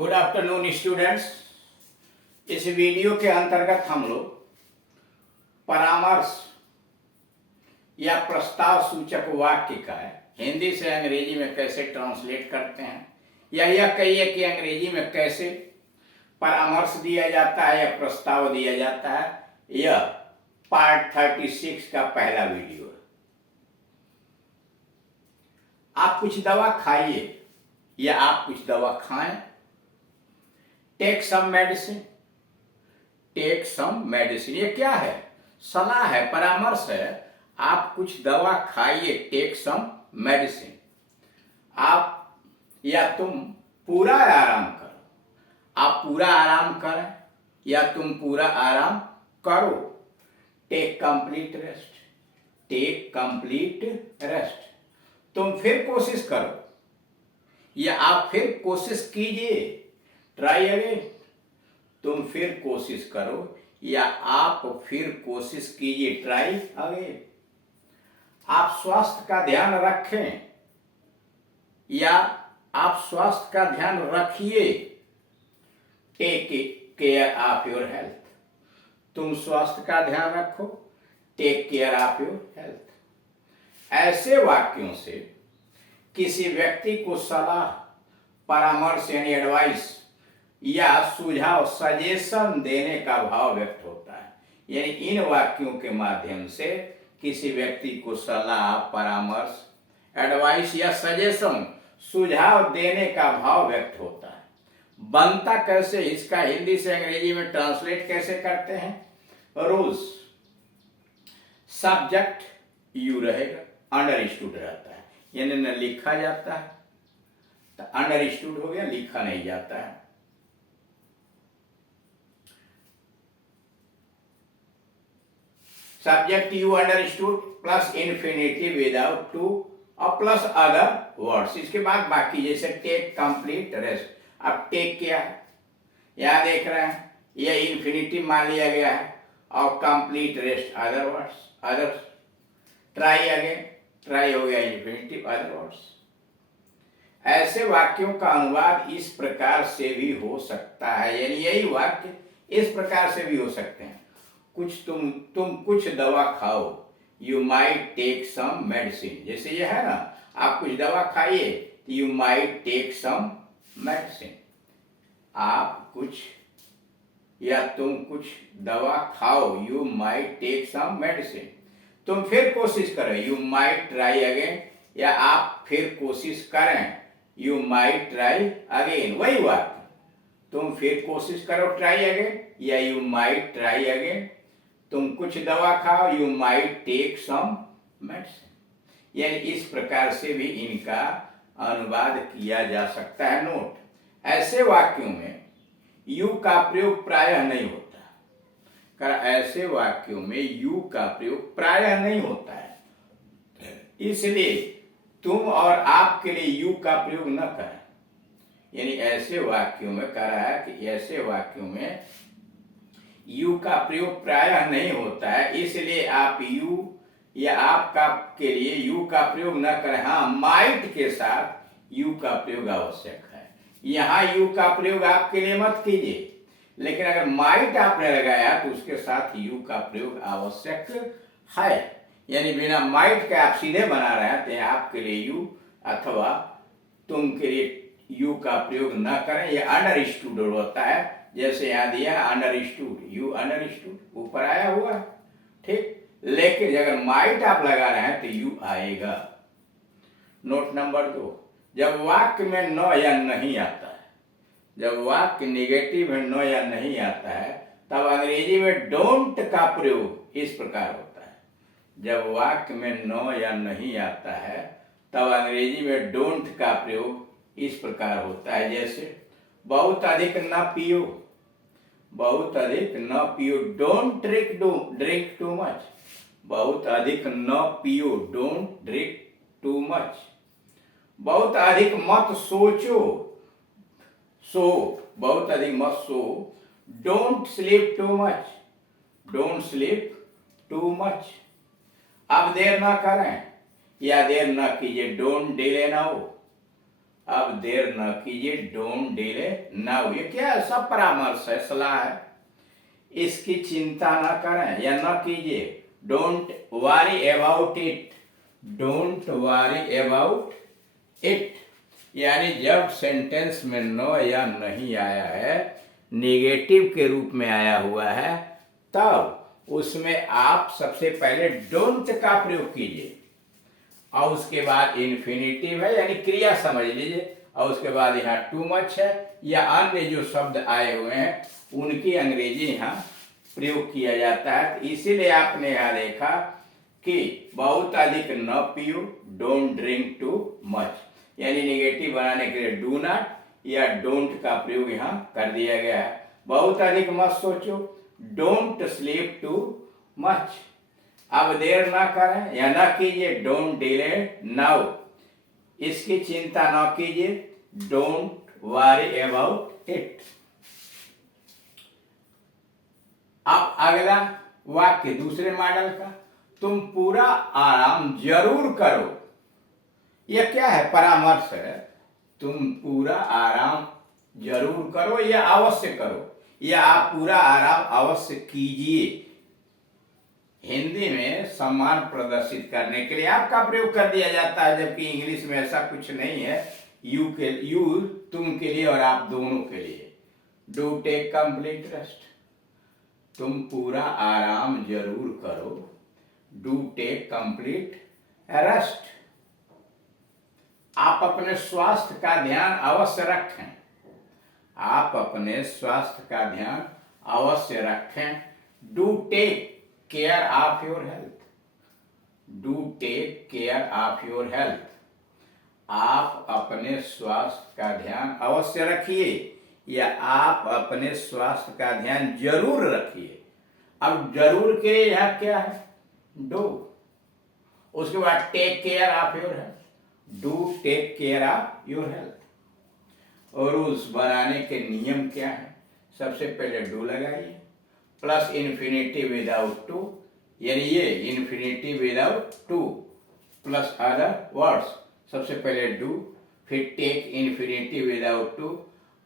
Good afternoon students. इस video के अंतर्गत हम लोग परामर्श या प्रस्ताव सूचक वाक्य का हिंदी से अंग्रेजी में कैसे ट्रांसलेट करते हैं, या यह कहिए कि अंग्रेजी में कैसे परामर्श दिया जाता है या प्रस्ताव दिया जाता है। यह पार्ट 36 का पहला वीडियो है। आप कुछ दवा खाइए या आप कुछ दवा खाएं। Take some medicine, take some medicine, ये क्या है? सलाह है, परामर्श है। आप कुछ दवा खाइए, टेक सम मेडिसिन। आप या तुम पूरा आराम करो, आप पूरा आराम करें या तुम पूरा आराम करो। Take complete rest, take complete rest. तुम फिर कोशिश करो या आप फिर कोशिश कीजिए, ट्राई अगेन। तुम फिर कोशिश करो या आप फिर कोशिश कीजिए, ट्राई अगेन। आप स्वास्थ्य का ध्यान रखें या आप स्वास्थ्य का ध्यान रखिए। Take care of your health. तुम स्वास्थ्य का ध्यान रखो, take care of your health. ऐसे वाक्यों से किसी व्यक्ति को सलाह, परामर्श यानी एडवाइस या सुझाव, सजेशन देने का भाव व्यक्त होता है। यानी इन वाक्यों के माध्यम से किसी व्यक्ति को सलाह, परामर्श, एडवाइस या सजेशन, सुझाव देने का भाव व्यक्त होता है। बनता कैसे, इसका हिंदी से अंग्रेजी में ट्रांसलेट कैसे करते हैं? रूल्स। सब्जेक्ट यू रहेगा, अंडरस्टूड रहता है, यानी न लिखा जाता है, तो अंडरस्टूड हो गया, लिखा नहीं जाता है। Subject you understood plus infinitive without to और प्लस अदर वर्ड्स। इसके बाद बाकी जैसे टेक कंप्लीट रेस्ट। अब टेक क्या है, यहां देख रहे हैं, यह इन्फिनिटिव मान लिया गया है, और complete rest other words, others. Try again, try हो गया इन्फिनिटिव, अदर वर्ड्स। ऐसे वाक्यों का अनुवाद इस प्रकार से भी हो सकता है, यानी यही वाक्य इस प्रकार से भी हो सकते हैं। कुछ तुम कुछ दवा खाओ, you might take some medicine. जैसे ये है ना, आप कुछ दवा खाइए, you might take some medicine. आप कुछ या तुम कुछ दवा खाओ, you might take some medicine. तुम फिर कोशिश करो, यू माइट ट्राई अगेन, या आप फिर कोशिश करें, यू माइट ट्राई अगेन। वही बात, तुम फिर कोशिश करो, ट्राई अगेन, या यू माइट ट्राई अगेन। तुम कुछ दवा खाओ, you might take some medicine. यानी इस प्रकार से भी इनका अनुवाद किया जा सकता है। नोट, ऐसे वाक्यों में यू का प्रयोग प्रायः नहीं होता। ऐसे वाक्यों में यू का प्रयोग प्रायः नहीं होता है, इसलिए तुम और आप के लिए यू का प्रयोग न करें। यानी ऐसे वाक्यों में कह रहा है कि ऐसे वाक्यों में यू का प्रयोग प्रायः नहीं होता है, इसलिए आप यू या आपका के लिए यू का प्रयोग न करें। हाँ, माइट के साथ यू का प्रयोग आवश्यक है। यहाँ यू का प्रयोग आपके लिए मत कीजिए, लेकिन अगर माइट आपने लगाया तो उसके साथ यू का प्रयोग आवश्यक है। यानी बिना माइट के आप सीधे बना रहे हैं, तो आपके लिए यू अथवा तुम के लिए यू का प्रयोग न करें। यह अंडरस्टूड होता है, जैसे यहाँ दिया अंडरस्टूड, यू अंडरस्टूड, ऊपर आया हुआ है, ठीक। लेकिन अगर माइट आप लगा रहे हैं तो यू आएगा। नोट नंबर 2, जब वाक्य में न या नहीं आता है, जब वाक्य निगेटिव है, न या नहीं आता है, तब अंग्रेजी में डोंट का प्रयोग इस प्रकार होता है। जब वाक्य में न या नहीं आता है, तब अंग्रेजी में डोंट का प्रयोग इस प्रकार होता है। जैसे बहुत अधिक न पियो, बहुत अधिक न पियो, डोंट ड्रिंक टू मच। बहुत अधिक न पियो, डोंट ड्रिंक टू मच। बहुत अधिक मत सोचो, बहुत अधिक मत सो, don't sleep too much, don't sleep too much. अब देर ना करें या देर ना कीजिए, डोंट डिले नाउ। अब देर न कीजिए, डोंट डिले नाउ। ये क्या है? सब परामर्श है, सलाह है। इसकी चिंता न करें या न कीजिए, don't worry about it, don't worry about it. यानी जब सेंटेंस में नो या नहीं आया है, नेगेटिव के रूप में आया हुआ है, तब उसमें आप सबसे पहले डोंट का प्रयोग कीजिए, और उसके बाद इन्फिनिटिव है यानी क्रिया समझ लीजिए, और उसके बाद यहाँ टू मच है या अन्य जो शब्द आए हुए हैं उनकी अंग्रेजी यहाँ प्रयोग किया जाता है। तो इसीलिए आपने यहाँ देखा कि बहुत अधिक न पियो, डोंट ड्रिंक टू मच, यानी नेगेटिव बनाने के लिए डू नॉट या डोंट का प्रयोग यहाँ कर दिया गया है। बहुत अधिक मत सोचो, डोंट स्लीप टू मच। अब देर ना करें या ना कीजिए, डोंट डिले नाउ। इसकी चिंता ना कीजिए, डोंट वरी अबाउट इट। अब अगला वाक्य दूसरे मॉडल का, तुम पूरा आराम जरूर करो। यह क्या है? परामर्श है। तुम पूरा आराम जरूर करो या अवश्य करो, या आप पूरा आराम अवश्य कीजिए। हिंदी में सम्मान प्रदर्शित करने के लिए आपका प्रयोग कर दिया जाता है, जबकि इंग्लिश में ऐसा कुछ नहीं है। यू तुम के लिए और आप दोनों के लिए। डू टेक कंप्लीट रेस्ट, तुम पूरा आराम जरूर करो। Do take complete rest. आप अपने स्वास्थ्य का ध्यान अवश्य रखें, आप अपने स्वास्थ्य का ध्यान अवश्य रखें। Do take care of your health, do take care of your health. आप अपने स्वास्थ्य का ध्यान अवश्य रखिए या आप अपने स्वास्थ्य का ध्यान जरूर रखिए। अब जरूर के यहाँ क्या है? डू। उसके बाद take care of your health, do take care of your health. और उस बनाने के नियम क्या है? सबसे पहले डू लगाइए, प्लस इन्फिनिटिव विदाउट टू, यानी ये infinitive without to plus other words. सबसे पहले डू, फिर टेक इन्फिनिटिव विदाउट टू,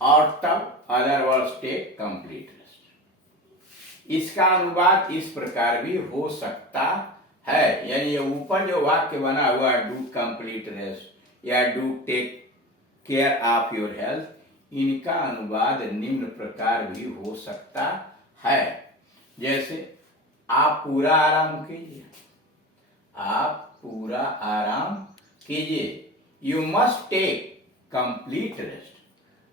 और तब other words take complete rest. इसका अनुवाद इस प्रकार भी हो सकता है, यानी ये ऊपर जो वाक्य बना हुआ डू कंप्लीट रेस्ट या do take care of your health, इनका अनुवाद निम्न प्रकार भी हो सकता है। जैसे आप पूरा आराम कीजिए, आप पूरा आराम कीजिए। You must take complete rest,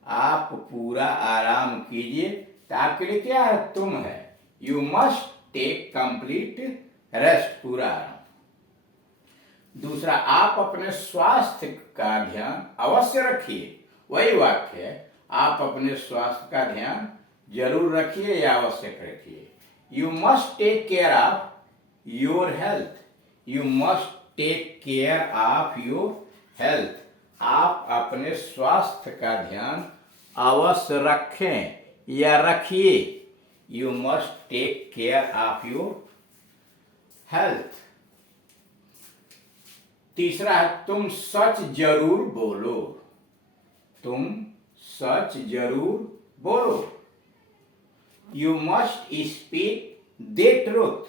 आप पूरा आराम कीजिए। तो आपके लिए क्या है? तुम है। You must take complete rest, पूरा आराम। दूसरा, आप अपने स्वास्थ्य का ध्यान अवश्य रखिए। वही वाक्य है, आप अपने स्वास्थ्य का ध्यान जरूर रखिए या आवश्यक रखिए। You must take care of your health, you must take care of your health. आप अपने स्वास्थ्य का ध्यान अवश्य रखें या रखिए। You must take care of your health. तीसरा है, तुम सच जरूर बोलो, तुम सच जरूर बोलो। You must speak the truth,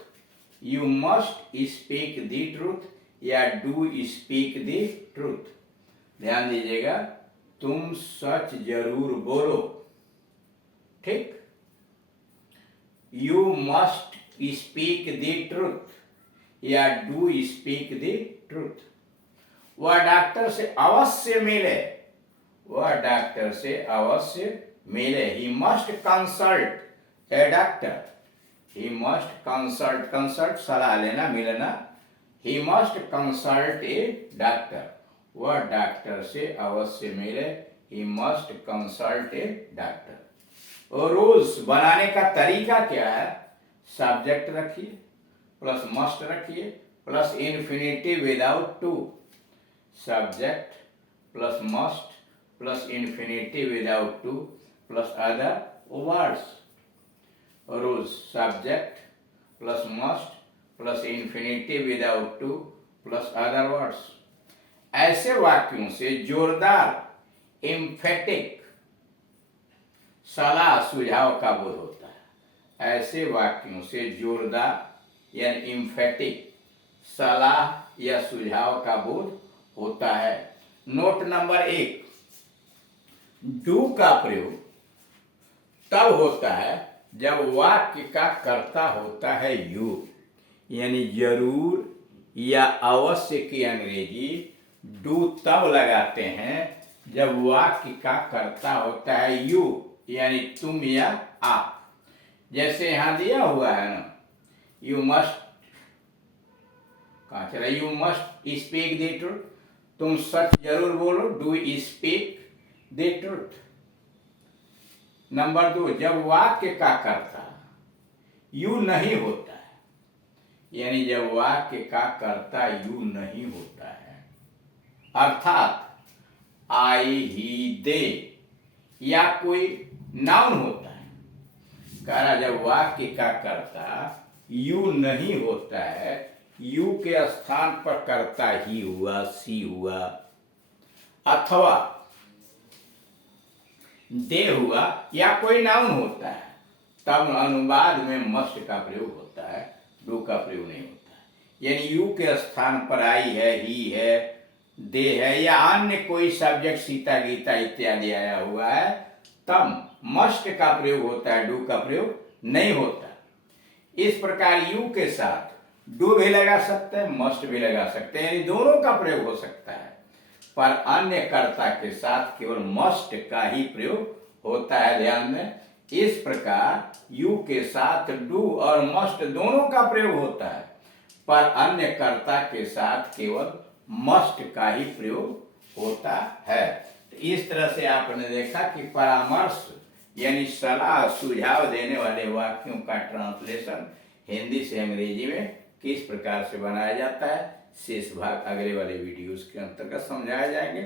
you must speak the truth या डू स्पीक द ट्रूथ। ध्यान दीजिएगा, तुम सच जरूर बोलो, ठीक। You must speak the truth या डू स्पीक द ट्रूथ। वह डॉक्टर से अवश्य मिले, वह डॉक्टर से अवश्य मिले। He must consult a doctor, he must consult, consult सलाह लेना, मिलना। He must consult a doctor, वह डॉक्टर से अवश्य मिले। He must consult a doctor. और रोज बनाने का तरीका क्या है? सब्जेक्ट रखिए, प्लस मस्ट रखिए, plus infinitive without to. Subject plus must plus infinitive without to plus other words. रोज subject plus must plus infinitive without to plus other words. ऐसे वाक्यों से जोरदार एम्फेटिक सलाह सुझाव का बोध होता है। ऐसे वाक्यों से जोरदार यानी एम्फेटिक सलाह या सुझाव का बोध होता है। नोट नंबर 1, डू का प्रयोग तब होता है जब वाक्य का कर्ता होता है यू, यानी जरूर या अवश्य की अंग्रेजी डू तब लगाते हैं जब वाक्य का कर्ता होता है यू, यानी तुम या आप। जैसे यहां दिया हुआ है ना, यू मस्ट, कहां चला, you must speak the truth, तुम सच जरूर बोलो, do speak the truth. Number 2, जब वाक्य का कर्ता यू नहीं होता है, यानी जब वाक्य का कर्ता यू नहीं होता है, अर्थात आई ही दे या कोई नाउन होता है। कह रहा जब वाक्य का कर्ता यू नहीं होता है, यू के स्थान पर कर्ता ही हुआ, सी हुआ, अथवा दे हुआ या कोई नाउन होता है, तब अनुवाद में मस्ट का प्रयोग होता है, डू का प्रयोग नहीं होता है। यानी यू के स्थान पर आई है, ही है, दे है या अन्य कोई सब्जेक्ट सीता गीता इत्यादि आया हुआ है, तब मस्ट का प्रयोग होता है, डू का प्रयोग नहीं होता। इस प्रकार यू के साथ डू भी लगा सकते हैं, मस्ट भी लगा सकते हैं, यानी दोनों का प्रयोग हो सकता है, पर अन्य कर्ता के साथ केवल मस्ट का ही प्रयोग होता है। ध्यान दें, इस प्रकार यू के साथ डू और मस्ट दोनों का प्रयोग होता है, पर अन्य कर्ता के साथ केवल मस्ट का ही प्रयोग होता है। तो इस तरह से आपने देखा कि परामर्श यानी सलाह सुझाव देने वाले वाक्यों का ट्रांसलेशन हिंदी से अंग्रेजी में किस प्रकार से बनाया जाता है, शेष भाग अगले वाले वीडियोस के अंतर्गत समझाए जाएंगे।